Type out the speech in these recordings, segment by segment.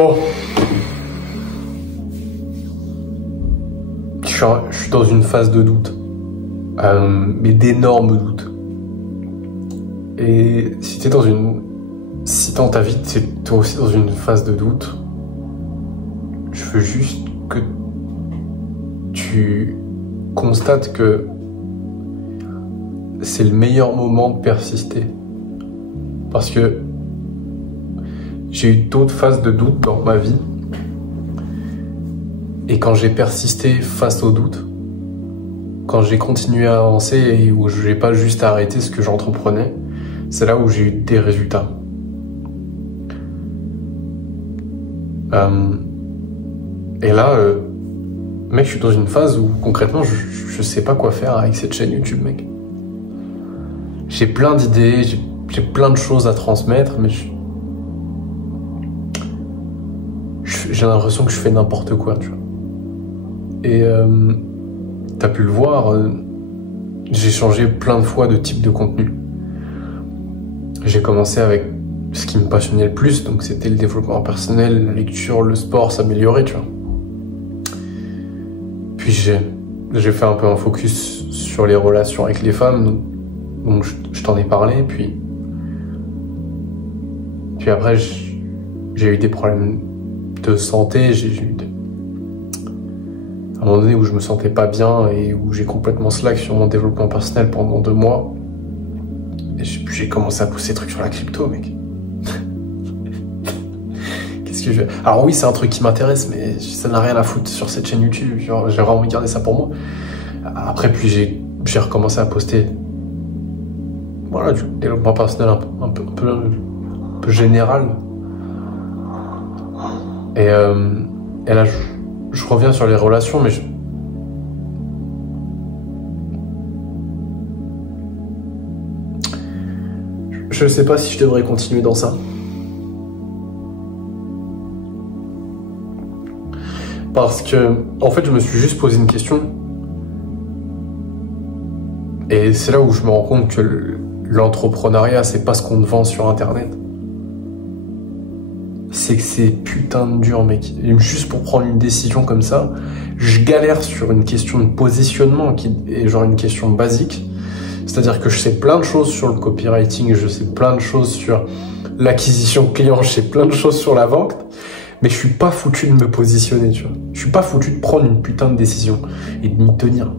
Bon. Je suis dans une phase de doute. Mais d'énormes doutes. Et si dans ta vie, t'es toi aussi dans une phase de doute, je veux juste que tu constates que c'est le meilleur moment de persister. Parce que j'ai eu d'autres phases de doute dans ma vie. Et quand j'ai persisté face aux doutes, quand j'ai continué à avancer et où je n'ai pas juste arrêté ce que j'entreprenais, c'est là où j'ai eu des résultats. Et là, mec, je suis dans une phase où concrètement, je sais pas quoi faire avec cette chaîne YouTube, mec. J'ai plein d'idées, j'ai plein de choses à transmettre, mais j'ai l'impression que je fais n'importe quoi, tu vois. Et t'as pu le voir, j'ai changé plein de fois de type de contenu. J'ai commencé avec ce qui me passionnait le plus, donc c'était le développement personnel, la lecture, le sport, s'améliorer, tu vois. Puis j'ai fait un peu un focus sur les relations avec les femmes, donc je t'en ai parlé, puis après j'ai eu des problèmes de santé, j'ai eu un moment donné où je me sentais pas bien et où j'ai complètement slack sur mon développement personnel pendant 2 mois. Et j'ai commencé à pousser des trucs sur la crypto, mec. Qu'est-ce que je... Alors oui, c'est un truc qui m'intéresse, mais ça n'a rien à foutre sur cette chaîne YouTube. Genre, j'ai vraiment envie de garder ça pour moi. Après, puis j'ai recommencé à poster, voilà, du développement personnel un peu général. Et là, je reviens sur les relations, mais je sais pas si je devrais continuer dans ça. Parce que, en fait, je me suis juste posé une question. Et c'est là où je me rends compte que l'entrepreneuriat, c'est pas ce qu'on te vend sur Internet. C'est que c'est putain de dur, mec. Et juste pour prendre une décision comme ça, je galère sur une question de positionnement qui est genre une question basique. C'est-à-dire que je sais plein de choses sur le copywriting, je sais plein de choses sur l'acquisition client, je sais plein de choses sur la vente, mais je suis pas foutu de me positionner, tu vois. Je suis pas foutu de prendre une putain de décision et de m'y tenir.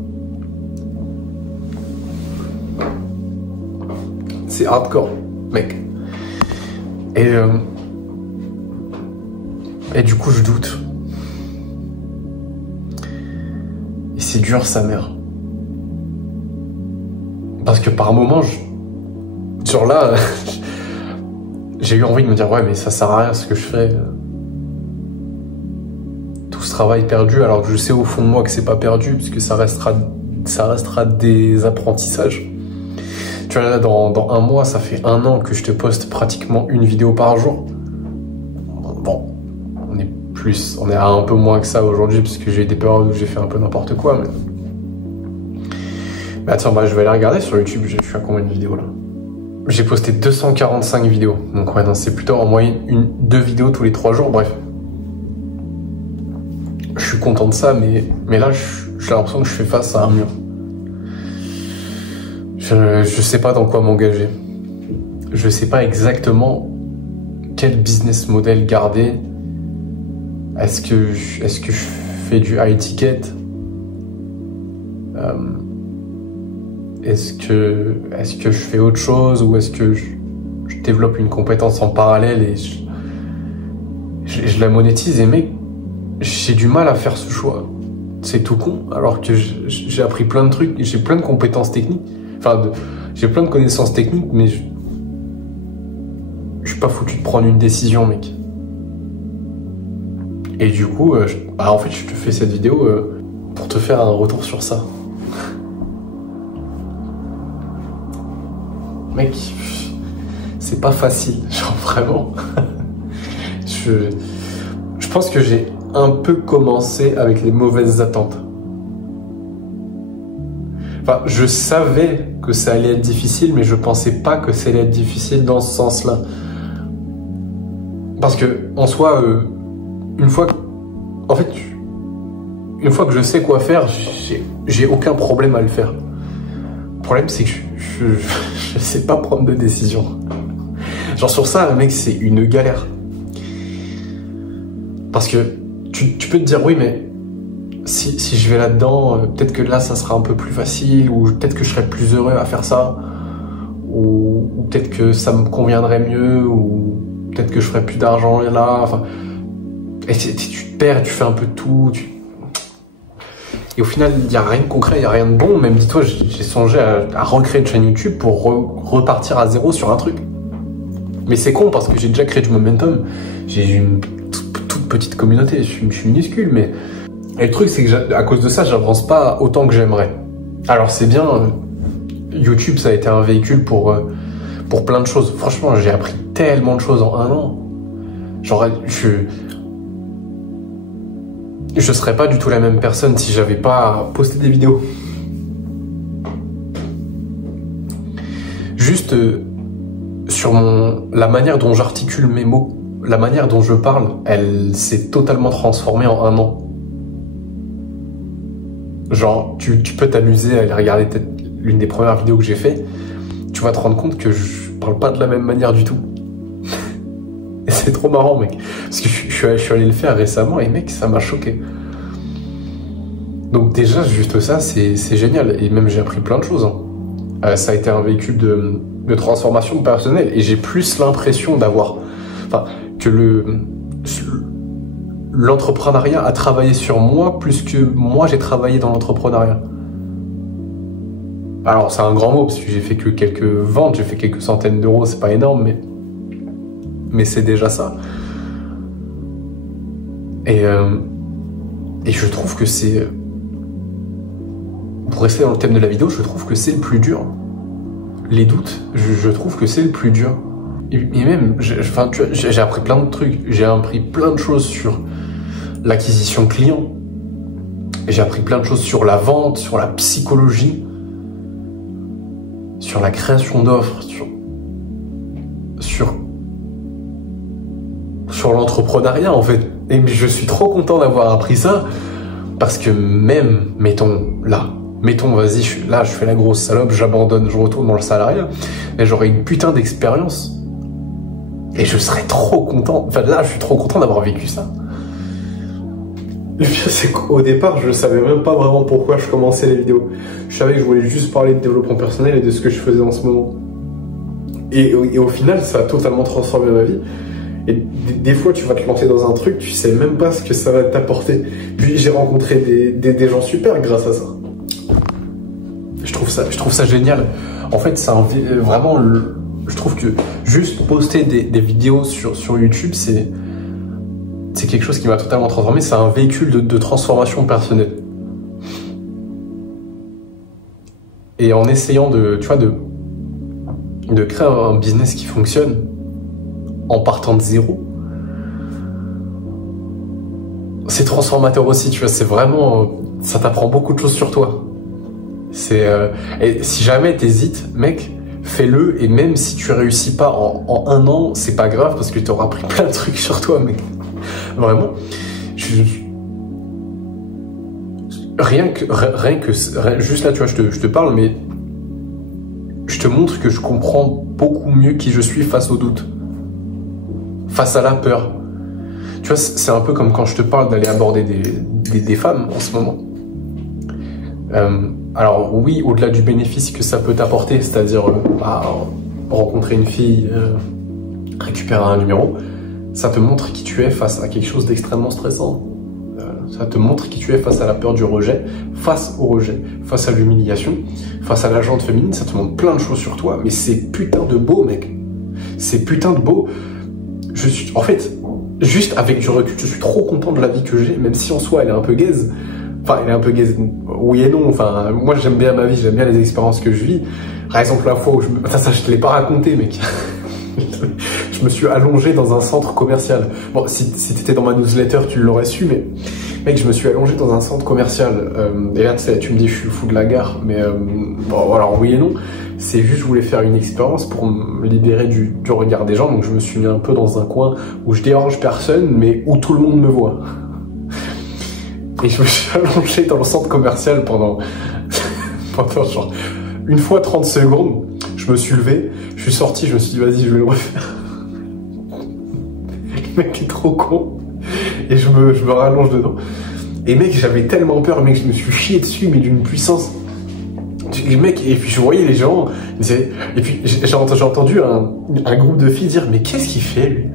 C'est hardcore, mec. Et du coup, je doute. Et c'est dur, sa mère. Parce que par moments, genre là, j'ai eu envie de me dire, ouais, mais ça sert à rien ce que je fais. Tout ce travail perdu, alors que je sais au fond de moi que c'est pas perdu, puisque ça restera des apprentissages. Tu vois, là, dans 1 mois, ça fait 1 an que je te poste pratiquement une vidéo par jour. Bon, on est à un peu moins que ça aujourd'hui, puisque j'ai eu des périodes où j'ai fait un peu n'importe quoi, mais attends, je vais aller regarder sur YouTube, je suis à combien de vidéos là? J'ai posté 245 vidéos, donc ouais, non, c'est plutôt en moyenne 2 vidéos tous les 3 jours, bref. Je suis content de ça, mais là, j'ai l'impression que je fais face à un mur. Je sais pas dans quoi m'engager. Je sais pas exactement quel business model garder. Est-ce que je fais du high ticket? Est-ce que je fais autre chose, ou est-ce que je développe une compétence en parallèle et je la monétise? Et mec, j'ai du mal à faire ce choix. C'est tout con, alors que j'ai appris plein de trucs, j'ai plein de compétences techniques. Enfin, j'ai plein de connaissances techniques, mais je suis pas foutu de prendre une décision, mec. Et du coup, en fait, je te fais cette vidéo pour te faire un retour sur ça. Mec, c'est pas facile, genre vraiment. Je pense que j'ai un peu commencé avec les mauvaises attentes. Enfin, je savais que ça allait être difficile, mais je pensais pas que ça allait être difficile dans ce sens-là. Parce que, en soi, une fois que je sais quoi faire, j'ai aucun problème à le faire. Le problème, c'est que je sais pas prendre de décision. Genre sur ça, mec, c'est une galère. Parce que tu peux te dire, oui, mais si je vais là-dedans, peut-être que là, ça sera un peu plus facile, ou peut-être que je serai plus heureux à faire ça, ou peut-être que ça me conviendrait mieux, ou peut-être que je ferais plus d'argent là. Enfin, et tu te perds, tu fais un peu de tout. Et au final, il n'y a rien de concret, il n'y a rien de bon. Même dis-toi, j'ai songé à recréer une chaîne YouTube pour repartir à zéro sur un truc. Mais c'est con parce que j'ai déjà créé du momentum. J'ai une toute petite communauté, je suis minuscule, mais... Et le truc, c'est que à cause de ça, j'avance pas autant que j'aimerais. Alors c'est bien, YouTube, ça a été un véhicule pour plein de choses. Franchement, j'ai appris tellement de choses en 1 an. Genre, je serais pas du tout la même personne si j'avais pas posté des vidéos. Juste sur la manière dont j'articule mes mots, la manière dont je parle, elle s'est totalement transformée en 1 an. Genre, tu peux t'amuser à aller regarder peut-être l'une des premières vidéos que j'ai fait, tu vas te rendre compte que je parle pas de la même manière du tout. Et c'est trop marrant, mec. Parce que je suis allé le faire récemment et mec, ça m'a choqué. Donc déjà, juste ça, c'est génial. Et même j'ai appris plein de choses. Hein. Ça a été un véhicule de transformation personnelle. Et j'ai plus l'impression d'avoir... Enfin, que l'entrepreneuriat a travaillé sur moi plus que moi j'ai travaillé dans l'entrepreneuriat. Alors c'est un grand mot parce que j'ai fait que quelques ventes, j'ai fait quelques centaines d'euros, c'est pas énorme, mais c'est déjà ça. Et je trouve que c'est... Pour rester dans le thème de la vidéo, je trouve que c'est le plus dur. Les doutes, je trouve que c'est le plus dur. Et même, j'ai appris plein de trucs, j'ai appris plein de choses sur l'acquisition client, j'ai appris plein de choses sur la vente, sur la psychologie, sur la création d'offres, sur l'entrepreneuriat en fait. Et je suis trop content d'avoir appris ça, parce que même, mettons, vas-y, je fais la grosse salope, j'abandonne, je retourne dans le salariat, mais j'aurai une putain d'expérience. Et je serais trop content, enfin là, je suis trop content d'avoir vécu ça. Le pire, c'est qu'au départ, je savais même pas vraiment pourquoi je commençais les vidéos. Je savais que je voulais juste parler de développement personnel et de ce que je faisais en ce moment. Et au final, ça a totalement transformé ma vie. Et des fois, tu vas te lancer dans un truc, tu sais même pas ce que ça va t'apporter. Puis j'ai rencontré des gens super grâce à ça. Je trouve ça génial. En fait, c'est vraiment... Je trouve que juste poster des vidéos sur YouTube, c'est quelque chose qui m'a totalement transformé. C'est un véhicule de transformation personnelle. Et en essayant de créer un business qui fonctionne en partant de zéro, c'est transformateur aussi, tu vois. C'est vraiment... Ça t'apprend beaucoup de choses sur toi. Et si jamais t'hésites, mec, fais-le, et même si tu réussis pas en 1 an, c'est pas grave parce que tu auras appris plein de trucs sur toi, mec. Vraiment. Rien que juste là, tu vois, je te parle, mais je te montre que je comprends beaucoup mieux qui je suis face au doute, face à la peur. Tu vois, c'est un peu comme quand je te parle d'aller aborder des femmes en ce moment. Alors oui, au-delà du bénéfice que ça peut t'apporter, c'est-à-dire rencontrer une fille, récupérer un numéro, ça te montre qui tu es face à quelque chose d'extrêmement stressant. Ça te montre qui tu es face à la peur du rejet, face au rejet, face à l'humiliation, face à la jante féminine. Ça te montre plein de choses sur toi, mais c'est putain de beau, mec. C'est putain de beau. En fait, juste avec du recul, je suis trop content de la vie que j'ai, même si en soi elle est un peu gaze. Enfin, elle est un peu gaze, oui et non. Enfin, moi j'aime bien ma vie, j'aime bien les expériences que je vis. Par exemple, la fois où ça je te l'ai pas raconté, mec. Je je me suis allongé dans un centre commercial. Bon, si t'étais dans ma newsletter, tu l'aurais su, mais mec, je me suis allongé dans un centre commercial. Et là, tu me dis, je suis le fou de la gare, mais bon, alors oui et non. C'est juste, je voulais faire une expérience pour me libérer du regard des gens, donc je me suis mis un peu dans un coin où je dérange personne, mais où tout le monde me voit. Et je me suis allongé dans le centre commercial pendant genre 1 fois 30 secondes. Je me suis levé, je suis sorti, je me suis dit vas-y, je vais le refaire. Le mec est trop con. Et je me rallonge dedans. Et mec, j'avais tellement peur, mec, je me suis chié dessus, mais d'une puissance. Mec, et puis je voyais les gens, et puis j'ai entendu un groupe de filles dire mais qu'est-ce qu'il fait lui?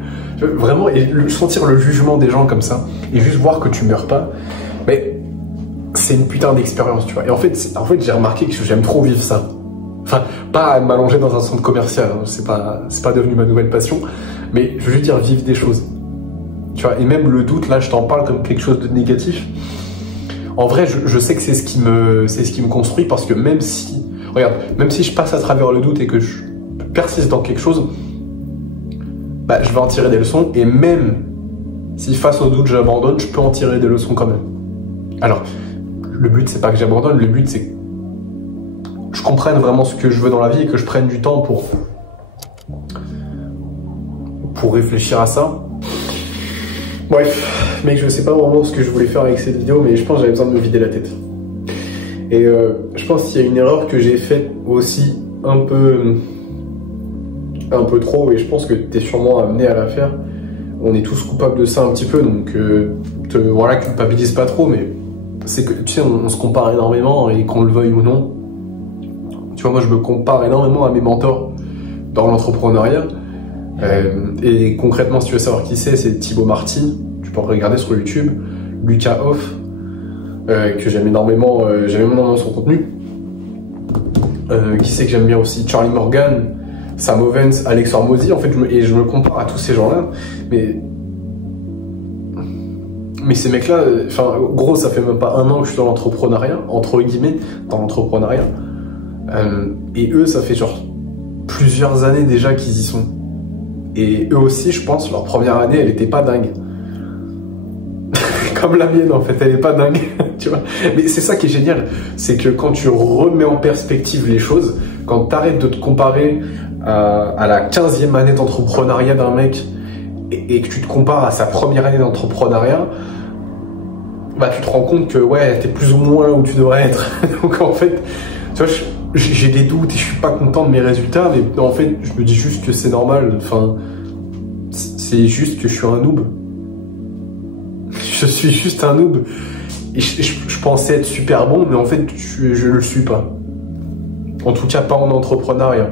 Vraiment, et sentir le jugement des gens comme ça, et juste voir que tu meurs pas, mais c'est une putain d'expérience, tu vois. Et en fait j'ai remarqué que j'aime trop vivre ça. Enfin, pas m'allonger dans un centre commercial, hein, c'est pas devenu ma nouvelle passion, mais je veux juste dire vivre des choses. Tu vois, et même le doute, là je t'en parle comme quelque chose de négatif. En vrai, je sais que c'est ce qui me construit, parce que même si je passe à travers le doute et que je persiste dans quelque chose, bah, je vais en tirer des leçons, et même si face au doute j'abandonne, je peux en tirer des leçons quand même. Alors, le but c'est pas que j'abandonne, le but c'est que je comprenne vraiment ce que je veux dans la vie et que je prenne du temps pour réfléchir à ça. Bref, mec, je sais pas vraiment ce que je voulais faire avec cette vidéo, mais je pense que j'avais besoin de me vider la tête. Et je pense qu'il y a une erreur que j'ai faite aussi un peu trop, et je pense que t'es sûrement amené à la faire. On est tous coupables de ça un petit peu, donc voilà, culpabilise pas trop, mais c'est que, tu sais, on se compare énormément, et qu'on le veuille ou non. Tu vois, moi je me compare énormément à mes mentors dans l'entrepreneuriat. Et concrètement, si tu veux savoir qui c'est Thibaut Marty, tu peux regarder sur YouTube. Lucas Hoff, que j'aime énormément son contenu. Qui c'est que j'aime bien aussi? Charlie Morgan, Sam Ovens, Alex Hormozy. En fait, je me compare à tous ces gens-là, mais ces mecs-là, enfin, gros, ça fait même pas 1 an que je suis dans l'entrepreneuriat, entre guillemets, dans l'entrepreneuriat. Et eux, ça fait genre plusieurs années déjà qu'ils y sont. Et eux aussi, je pense, leur première année, elle était pas dingue. Comme la mienne, en fait, elle est pas dingue. Tu vois. Mais c'est ça qui est génial, c'est que quand tu remets en perspective les choses, quand t'arrêtes de te comparer à la 15e année d'entrepreneuriat d'un mec, et que tu te compares à sa première année d'entrepreneuriat, bah tu te rends compte que ouais, t'es plus ou moins là où tu devrais être. Donc en fait, tu vois, j'ai des doutes et je suis pas content de mes résultats, mais en fait, je me dis juste que c'est normal. Enfin, c'est juste que je suis un noob. Je suis juste un noob. Et je pensais être super bon, mais en fait, je le suis pas. En tout cas, pas en entrepreneuriat.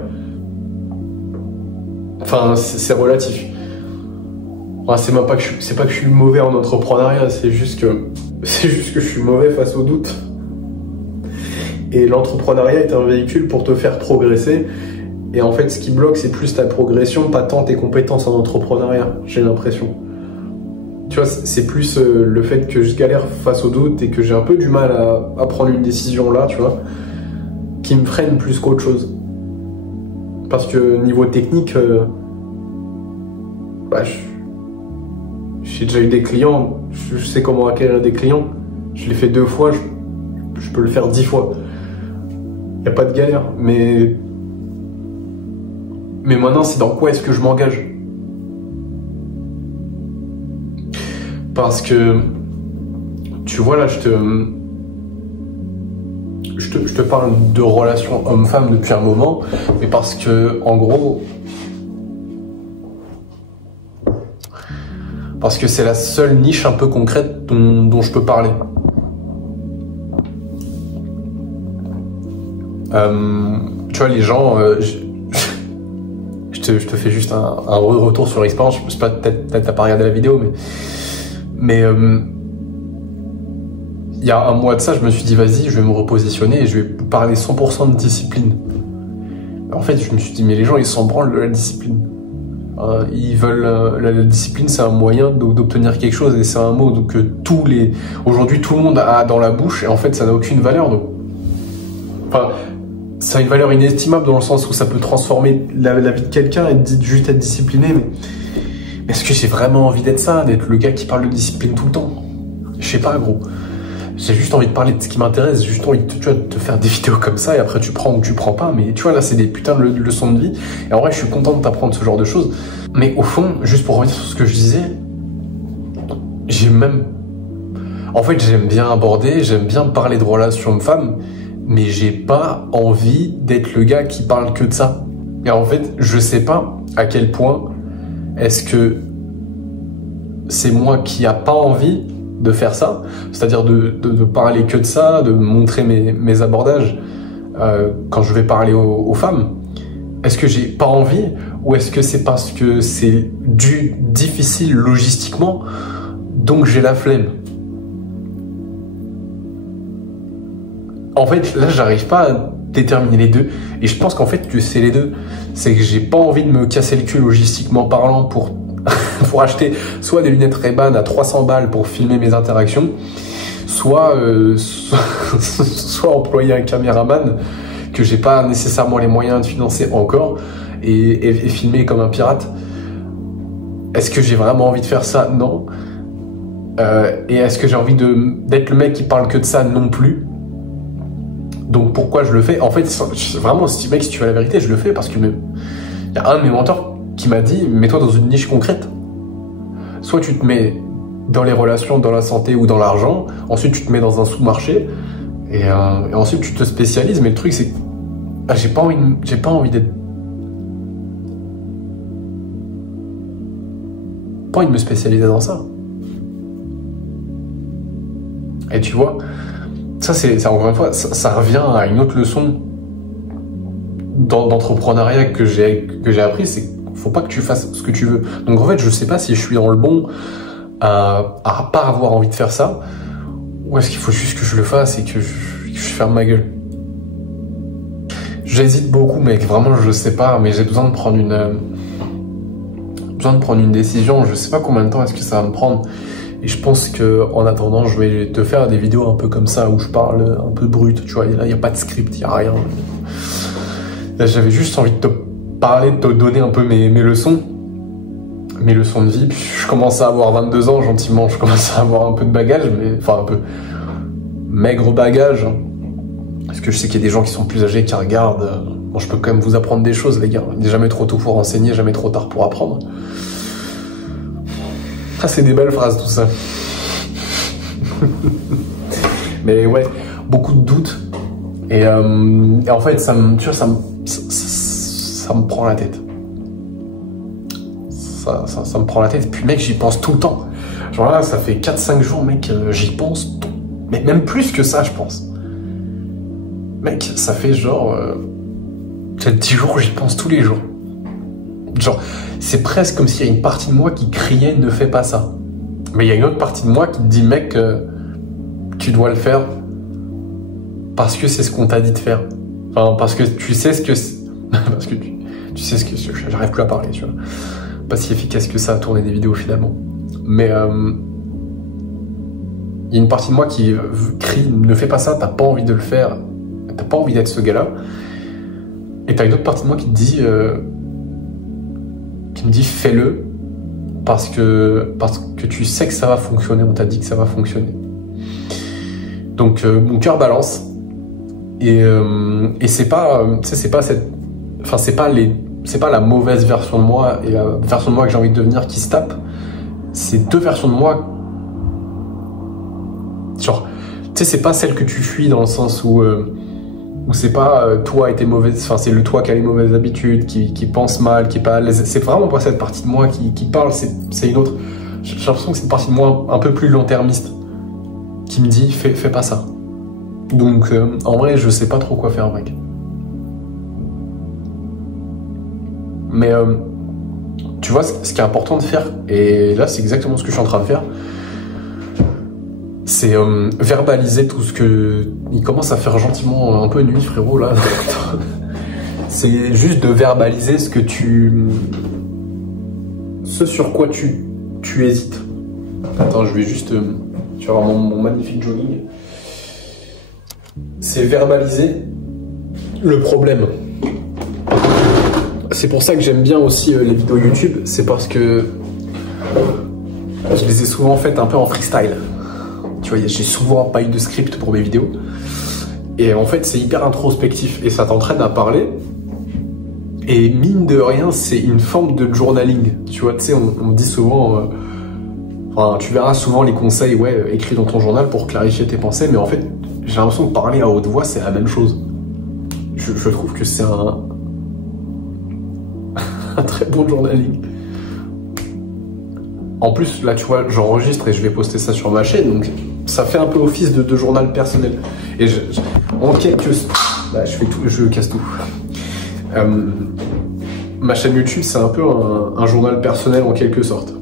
Enfin, c'est relatif. Enfin, c'est pas que je suis mauvais en entrepreneuriat, c'est juste que je suis mauvais face au doute. Et l'entrepreneuriat est un véhicule pour te faire progresser. Et en fait, ce qui bloque, c'est plus ta progression, pas tant tes compétences en entrepreneuriat, j'ai l'impression. Tu vois, c'est plus le fait que je galère face au doute et que j'ai un peu du mal à prendre une décision là, tu vois, qui me freine plus qu'autre chose. Parce que niveau technique, bah, j'ai déjà eu des clients, je sais comment acquérir des clients. Je l'ai fait 2 fois, je peux le faire 10 fois. Y a pas de galère, mais maintenant, c'est dans quoi est-ce que je m'engage? Parce que, tu vois, là, je te parle de relations homme-femme depuis un moment, mais parce que, en gros, parce que c'est la seule niche un peu concrète dont je peux parler. Tu vois, les gens, je te fais juste un retour sur l'expérience. Je sais pas, peut-être t'as pas regardé la vidéo, mais il y a 1 mois de ça, je me suis dit vas-y, je vais me repositionner et je vais parler 100% de discipline. En fait, je me suis dit mais les gens ils s'en branlent de la discipline. Ils veulent la discipline, c'est un moyen d'obtenir quelque chose et c'est un mot donc aujourd'hui tout le monde a dans la bouche et en fait ça n'a aucune valeur. Donc, enfin, ça a une valeur inestimable dans le sens où ça peut transformer la vie de quelqu'un et juste être discipliné. Mais est-ce que j'ai vraiment envie d'être ça, d'être le gars qui parle de discipline tout le temps? Je sais pas, gros. J'ai juste envie de parler de ce qui m'intéresse, j'ai juste envie de, tu vois, de te faire des vidéos comme ça et après tu prends ou tu prends pas. Mais tu vois, là, c'est des putains de leçons de vie. Et en vrai, je suis content de t'apprendre ce genre de choses. Mais au fond, juste pour revenir sur ce que je disais, en fait, j'aime bien aborder, j'aime bien parler de relations hommes-femmes, mais j'ai pas envie d'être le gars qui parle que de ça. Et en fait, je sais pas à quel point est-ce que c'est moi qui a pas envie de faire ça, c'est-à-dire de parler que de ça, de montrer mes abordages quand je vais parler aux femmes. Est-ce que j'ai pas envie ou est-ce que c'est parce que c'est difficile logistiquement, donc j'ai la flemme? En fait, là, j'arrive pas à déterminer les deux. Et je pense qu'en fait, que c'est les deux. C'est que j'ai pas envie de me casser le cul logistiquement parlant pour acheter soit des lunettes Ray-Ban à 300 balles pour filmer mes interactions, soit employer un caméraman que j'ai pas nécessairement les moyens de financer encore et filmer comme un pirate. Est-ce que j'ai vraiment envie de faire ça? Non. Et est-ce que j'ai envie d'être le mec qui parle que de ça? Non plus. Donc pourquoi je le fais? En fait, vraiment, si tu veux la vérité, je le fais parce que il y a un de mes mentors qui m'a dit, mets-toi dans une niche concrète. Soit tu te mets dans les relations, dans la santé ou dans l'argent, ensuite tu te mets dans un sous-marché, et ensuite tu te spécialises, mais le truc c'est que j'ai pas envie de me spécialiser dans ça. Et tu vois, ça c'est encore une fois, ça revient à une autre leçon d'entrepreneuriat que j'ai appris, c'est qu'il faut pas que tu fasses ce que tu veux. Donc en fait, je sais pas si je suis dans le bon à pas avoir envie de faire ça, ou est-ce qu'il faut juste que je le fasse et que je ferme ma gueule. J'hésite beaucoup, mec, vraiment je sais pas, mais j'ai besoin de prendre une décision. Je sais pas combien de temps est-ce que ça va me prendre. Et je pense que en attendant, je vais te faire des vidéos un peu comme ça où je parle un peu brut, tu vois. Là, il n'y a pas de script, il n'y a rien. Là, j'avais juste envie de te parler, de te donner un peu mes leçons de vie. Puis je commence à avoir 22 ans, gentiment. Je commence à avoir un peu de bagage, mais enfin un peu maigre bagage. Parce que je sais qu'il y a des gens qui sont plus âgés qui regardent. Bon, je peux quand même vous apprendre des choses, les gars. Il n'est jamais trop tôt pour enseigner, jamais trop tard pour apprendre. Ah, c'est des belles phrases tout ça. Mais ouais, beaucoup de doutes. Et en fait, ça me prend la tête. Ça me prend la tête. Et puis mec, j'y pense tout le temps. Genre là, ça fait 4-5 jours, mec, j'y pense tout. Mais même plus que ça, je pense. Mec, ça fait genre... 10 jours, j'y pense tous les jours. Genre, c'est presque comme s'il y a une partie de moi qui criait « ne fais pas ça ». Mais il y a une autre partie de moi qui te dit « mec, tu dois le faire parce que c'est ce qu'on t'a dit de faire. » Enfin, parce que tu sais ce que... parce que tu sais ce que... J'arrive plus à parler, tu vois. Pas si efficace que ça à tourner des vidéos, finalement. Mais il y a une partie de moi qui crie « ne fais pas ça, t'as pas envie de le faire. T'as pas envie d'être ce gars-là. » Et t'as une autre partie de moi qui te dit... qui me dit fais-le parce que tu sais que ça va fonctionner, on t'a dit que ça va fonctionner. Donc mon cœur balance et c'est pas c'est pas la mauvaise version de moi et la version de moi que j'ai envie de devenir qui se tape. C'est deux versions de moi, genre tu sais, c'est pas celle que tu fuis dans le sens où c'est pas toi et tes mauvaises... Enfin, c'est le toi qui a les mauvaises habitudes, qui pense mal, qui est pas à l'aise. C'est vraiment pas cette partie de moi qui parle, c'est une autre... J'ai l'impression que c'est une partie de moi un peu plus long-termiste qui me dit fais pas ça. Donc, en vrai, je sais pas trop quoi faire, mec. Mais, tu vois, ce qui est important de faire, et là, c'est exactement ce que je suis en train de faire, c'est verbaliser tout ce que... Il commence à faire gentiment un peu nuit, frérot, là. C'est juste de verbaliser ce sur quoi tu hésites. Attends, je vais juste... tu vas voir mon magnifique jogging. C'est verbaliser le problème. C'est pour ça que j'aime bien aussi les vidéos YouTube, c'est parce que je les ai souvent faites un peu en freestyle. Tu vois, j'ai souvent pas eu de script pour mes vidéos. Et en fait, c'est hyper introspectif et ça t'entraîne à parler. Et mine de rien, c'est une forme de journaling. Tu vois, tu sais, on dit souvent... Enfin, tu verras souvent les conseils, ouais, écrits dans ton journal pour clarifier tes pensées. Mais en fait, j'ai l'impression que parler à haute voix, c'est la même chose. Je trouve que c'est un très bon journaling. En plus, là, tu vois, j'enregistre et je vais poster ça sur ma chaîne, donc ça fait un peu office de journal personnel. Et en quelques... Là, je casse tout. Ma chaîne YouTube, c'est un peu un journal personnel en quelque sorte.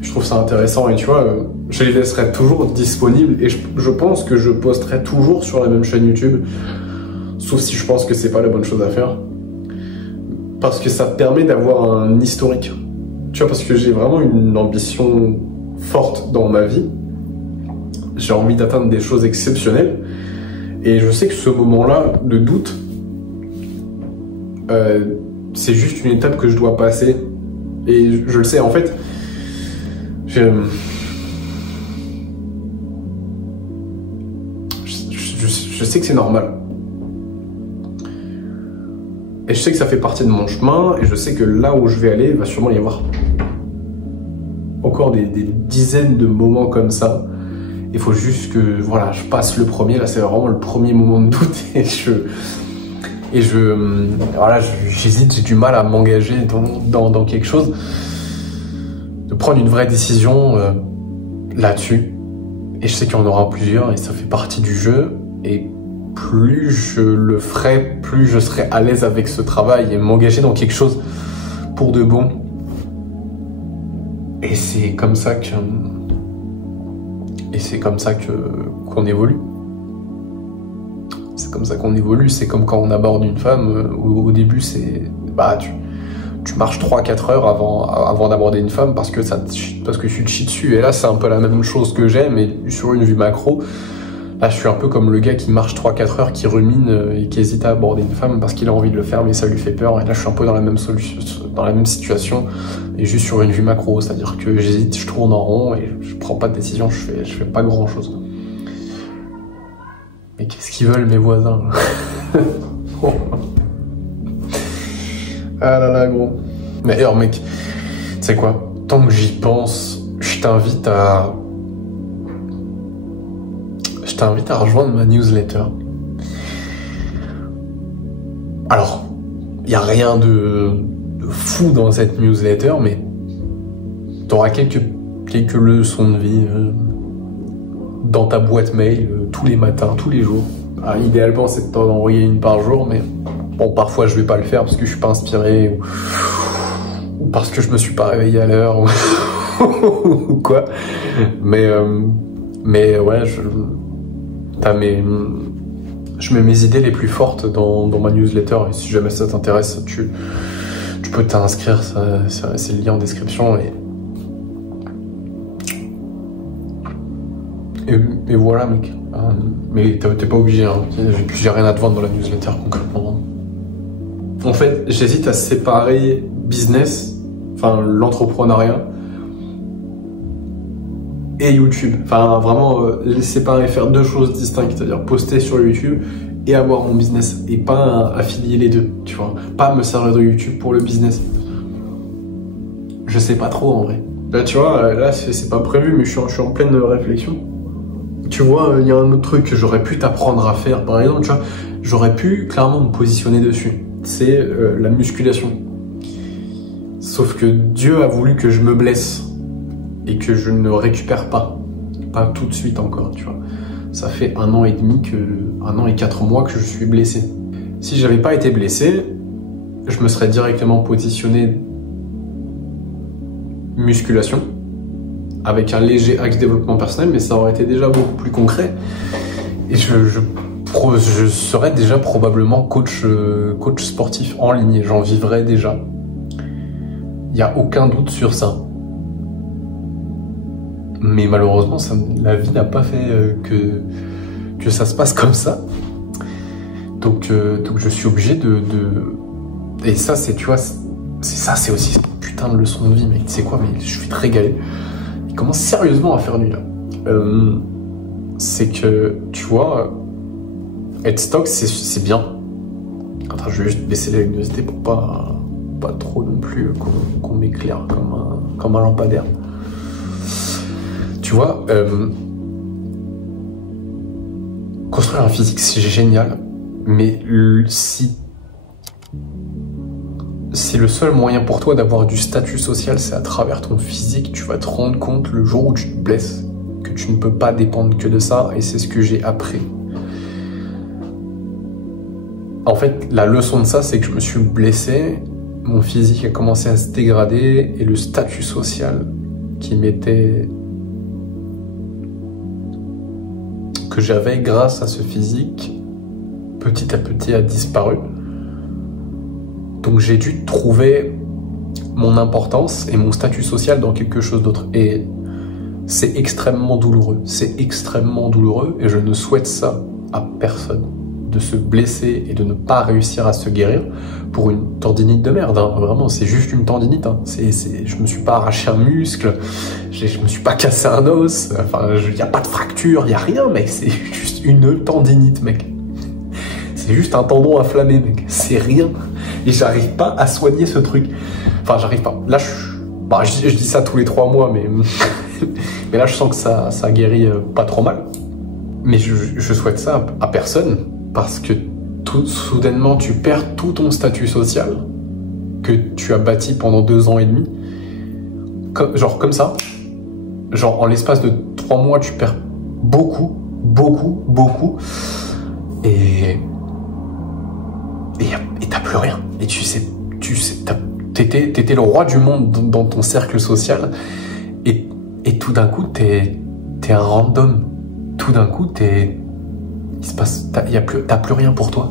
Je trouve ça intéressant et tu vois, je les laisserai toujours disponibles et je pense que je posterai toujours sur la même chaîne YouTube, sauf si je pense que c'est pas la bonne chose à faire. Parce que ça te permet d'avoir un historique. Tu vois, parce que j'ai vraiment une ambition forte dans ma vie. J'ai envie d'atteindre des choses exceptionnelles. Et je sais que ce moment-là de doute, c'est juste une étape que je dois passer. Et je le sais, en fait, je sais que c'est normal. Et je sais que ça fait partie de mon chemin, et je sais que là où je vais aller, il va sûrement y avoir encore des dizaines de moments comme ça. Il faut juste que, voilà, je passe le premier, là c'est vraiment le premier moment de doute, voilà, j'hésite, j'ai du mal à m'engager dans quelque chose, de prendre une vraie décision là-dessus. Et je sais qu'il y en aura plusieurs, et ça fait partie du jeu, et plus je le ferai, plus je serai à l'aise avec ce travail et m'engager dans quelque chose pour de bon. Et c'est comme ça qu'on évolue. C'est comme ça qu'on évolue. C'est comme quand on aborde une femme, où au début c'est tu marches 3-4 heures avant d'aborder une femme parce que tu te chies dessus. Et là c'est un peu la même chose que j'aime, mais sur une vue macro. Là, je suis un peu comme le gars qui marche 3-4 heures, qui rumine et qui hésite à aborder une femme parce qu'il a envie de le faire, mais ça lui fait peur. Et là, je suis un peu dans la même situation, et juste sur une vue macro. C'est-à-dire que j'hésite, je tourne en rond et je prends pas de décision, je fais pas grand-chose. Mais qu'est-ce qu'ils veulent, mes voisins? Ah là là, gros. Mais alors, mec, tu sais quoi? Tant que j'y pense, je t'invite à rejoindre ma newsletter. Alors, il n'y a rien de fou dans cette newsletter, mais tu auras quelques leçons de vie dans ta boîte mail tous les matins, tous les jours. Alors, idéalement, c'est de t'en envoyer une par jour, mais bon, parfois je vais pas le faire parce que je suis pas inspiré ou parce que je me suis pas réveillé à l'heure ou quoi. Mais ouais, je mets mes idées les plus fortes dans ma newsletter, et si jamais ça t'intéresse, tu peux t'inscrire, c'est le lien en description, et voilà, mec. Mais t'es pas obligé, hein. J'ai rien à te vendre dans la newsletter concrètement. En fait, j'hésite à séparer business, enfin l'entrepreneuriat, et YouTube. Enfin, vraiment les séparer, faire deux choses distinctes, c'est-à-dire poster sur YouTube et avoir mon business, et pas affilier les deux, tu vois. Pas me servir de YouTube pour le business. Je sais pas trop en vrai. Là, tu vois, là c'est pas prévu, mais je suis en pleine réflexion. Tu vois, il y a un autre truc que j'aurais pu t'apprendre à faire, par exemple, tu vois, j'aurais pu clairement me positionner dessus. C'est la musculation. Sauf que Dieu a voulu que je me blesse et que je ne récupère pas tout de suite encore, tu vois. Ça fait 1 an et demi, 1 an et 4 mois que je suis blessé. Si j'avais pas été blessé, je me serais directement positionné musculation, avec un léger axe développement personnel, mais ça aurait été déjà beaucoup plus concret. Et je serais déjà probablement coach sportif en ligne, j'en vivrais déjà. Il n'y a aucun doute sur ça. Mais malheureusement, la vie n'a pas fait que que ça se passe comme ça. Donc je suis obligé de... Et ça, c'est, tu vois, c'est aussi une putain de leçon de vie, mec. Tu sais quoi, mais je vais te régaler. Il commence sérieusement à faire nuit, là. C'est que, tu vois, être stock, c'est bien. Attends, je vais juste baisser la luminosité pour pas trop non plus qu'on m'éclaire comme un lampadaire. Tu vois, construire un physique, c'est génial, mais si le seul moyen pour toi d'avoir du statut social, c'est à travers ton physique, tu vas te rendre compte le jour où tu te blesses, que tu ne peux pas dépendre que de ça, et c'est ce que j'ai appris. En fait, la leçon de ça, c'est que je me suis blessé, mon physique a commencé à se dégrader, et le statut social que j'avais grâce à ce physique, petit à petit a disparu. Donc j'ai dû trouver mon importance et mon statut social dans quelque chose d'autre. Et c'est extrêmement douloureux. C'est extrêmement douloureux et je ne souhaite ça à personne. De se blesser et de ne pas réussir à se guérir pour une tendinite de merde. Hein. Vraiment, c'est juste une tendinite. Hein. Je me suis pas arraché un muscle, je me suis pas cassé un os. Enfin, y a pas de fracture, y a rien, mec. C'est juste une tendinite, mec. C'est juste un tendon inflammé, mec. C'est rien. Et j'arrive pas à soigner ce truc. Enfin, j'arrive pas. Là, je dis ça tous les 3 mois, mais mais là, je sens que ça guérit pas trop mal. Mais je souhaite ça à personne. Parce que soudainement, tu perds tout ton statut social que tu as bâti pendant 2 ans et demi. Comme ça. Genre, en l'espace de 3 mois, tu perds beaucoup. Et t'as plus rien. Et t'étais le roi du monde dans ton cercle social. Et tout d'un coup, t'es un random. Tout d'un coup, t'as plus rien pour toi.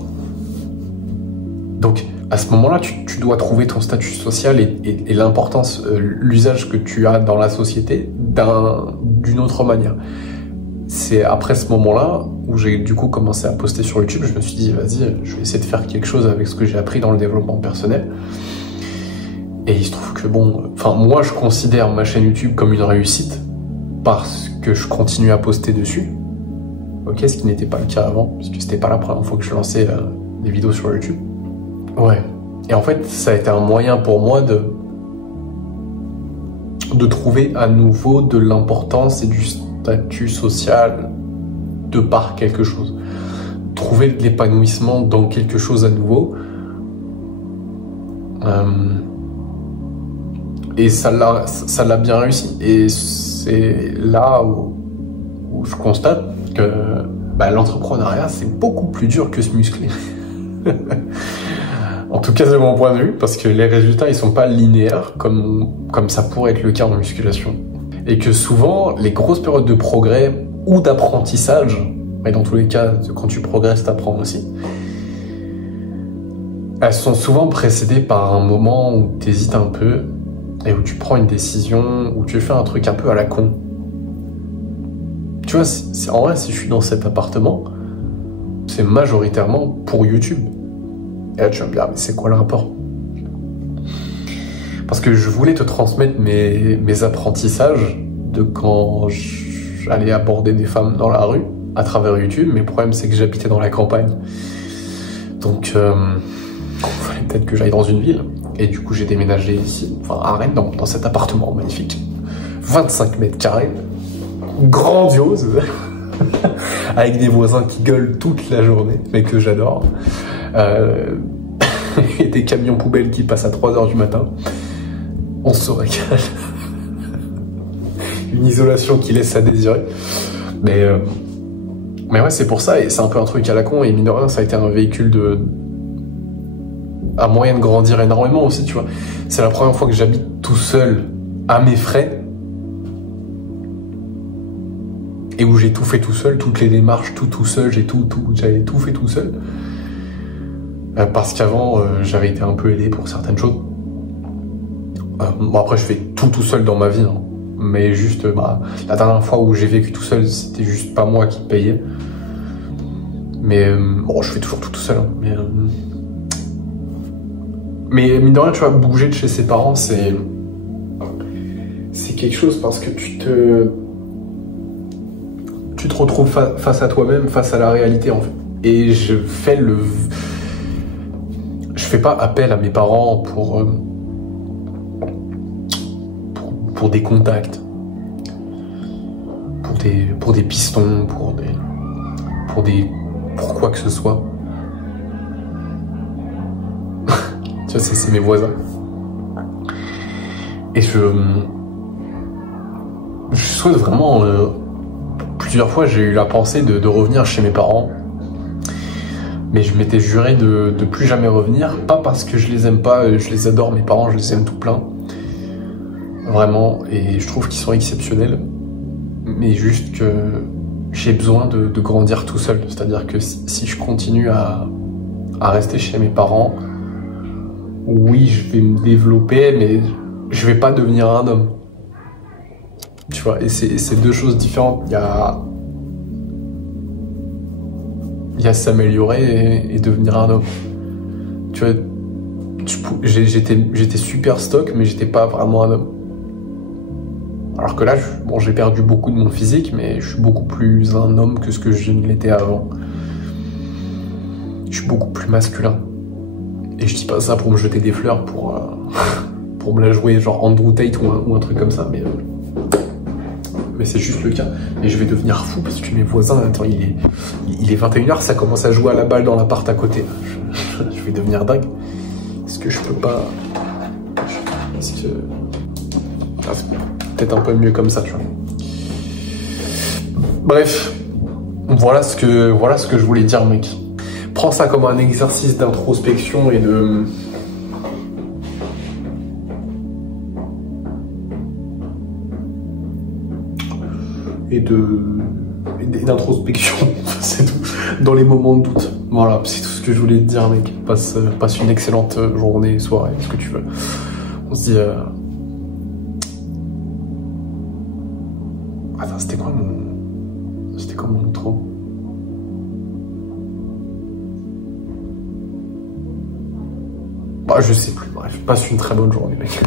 Donc, à ce moment-là, tu dois trouver ton statut social et l'importance, l'usage que tu as dans la société d'une autre manière. C'est après ce moment-là où j'ai du coup commencé à poster sur YouTube, je me suis dit, vas-y, je vais essayer de faire quelque chose avec ce que j'ai appris dans le développement personnel. Et il se trouve que moi, je considère ma chaîne YouTube comme une réussite parce que je continue à poster dessus. Ok, ce qui n'était pas le cas avant, puisque c'était pas la première fois que je lançais des vidéos sur YouTube. Ouais. Et en fait, ça a été un moyen pour moi de trouver à nouveau de l'importance et du statut social de par quelque chose. Trouver de l'épanouissement dans quelque chose à nouveau. Et ça l'a bien réussi. Et c'est là où je constate que l'entrepreneuriat, c'est beaucoup plus dur que se muscler. En tout cas, c'est mon point de vue, parce que les résultats, ils sont pas linéaires, comme ça pourrait être le cas en musculation. Et que souvent, les grosses périodes de progrès ou d'apprentissage, mais dans tous les cas, quand tu progresses, t'apprends aussi, elles sont souvent précédées par un moment où t'hésites un peu, et où tu prends une décision, où tu fais un truc un peu à la con. Tu vois, en vrai, si je suis dans cet appartement, c'est majoritairement pour YouTube. Et là, tu vas me dire, mais c'est quoi le rapport? Parce que je voulais te transmettre mes apprentissages de quand j'allais aborder des femmes dans la rue, à travers YouTube, mais le problème, c'est que j'habitais dans la campagne. Donc, il fallait peut-être que j'aille dans une ville. Et du coup, j'ai déménagé ici, enfin à Rennes, dans cet appartement magnifique. 25 mètres carrés. Grandiose. Avec des voisins qui gueulent toute la journée, mais que j'adore. Et des camions poubelles qui passent à 3h du matin. On se régale. Une isolation qui laisse à désirer. Mais ouais, c'est pour ça, et c'est un peu un truc à la con, et mine de rien, ça a été un véhicule à moyen de grandir énormément aussi, tu vois. C'est la première fois que j'habite tout seul, à mes frais, et où j'ai tout fait tout seul, toutes les démarches, tout seul, j'avais tout fait tout seul. Parce qu'avant, j'avais été un peu aidé pour certaines choses. Bon, après, je fais tout seul dans ma vie, hein. Mais juste, la dernière fois où j'ai vécu tout seul, c'était juste pas moi qui payais. Mais bon, je fais toujours tout seul. Hein, mais mine de rien, tu vois, bouger de chez ses parents, c'est quelque chose parce que tu te retrouves face à toi-même, face à la réalité en fait. Et je fais pas appel à mes parents pour des contacts, pour des pistons, pour quoi que ce soit. Tu vois, c'est mes voisins. Et je souhaite vraiment... plusieurs fois, j'ai eu la pensée de revenir chez mes parents. Mais je m'étais juré de plus jamais revenir. Pas parce que je les aime pas, je les adore, mes parents, je les aime tout plein. Vraiment. Et je trouve qu'ils sont exceptionnels. Mais juste que j'ai besoin de grandir tout seul. C'est-à-dire que si je continue à rester chez mes parents, oui, je vais me développer, mais je vais pas devenir un homme. Tu vois, et c'est deux choses différentes. Il y a s'améliorer et devenir un homme. Tu vois, j'étais super stock, mais j'étais pas vraiment un homme. Alors que là, bon, j'ai perdu beaucoup de mon physique, mais je suis beaucoup plus un homme que ce que je ne l'étais avant. Je suis beaucoup plus masculin. Et je dis pas ça pour me jeter des fleurs, pour me la jouer genre Andrew Tate ou un truc comme ça, mais c'est juste le cas. Et je vais devenir fou parce que mes voisins, attends, il est 21h, ça commence à jouer à la balle dans l'appart à côté. Je vais devenir dingue. Est-ce que je peux pas... Est-ce que... Ah, c'est peut-être un peu mieux comme ça, tu vois. Bref, voilà ce que je voulais dire, mec. Prends ça comme un exercice d'introspection et d'introspection, c'est tout, dans les moments de doute. Voilà, c'est tout ce que je voulais te dire, mec. Passe une excellente journée, soirée, ce que tu veux. On se dit... Attends, c'était quoi mon intro? Bah, je sais plus, bref, passe une très bonne journée, mec.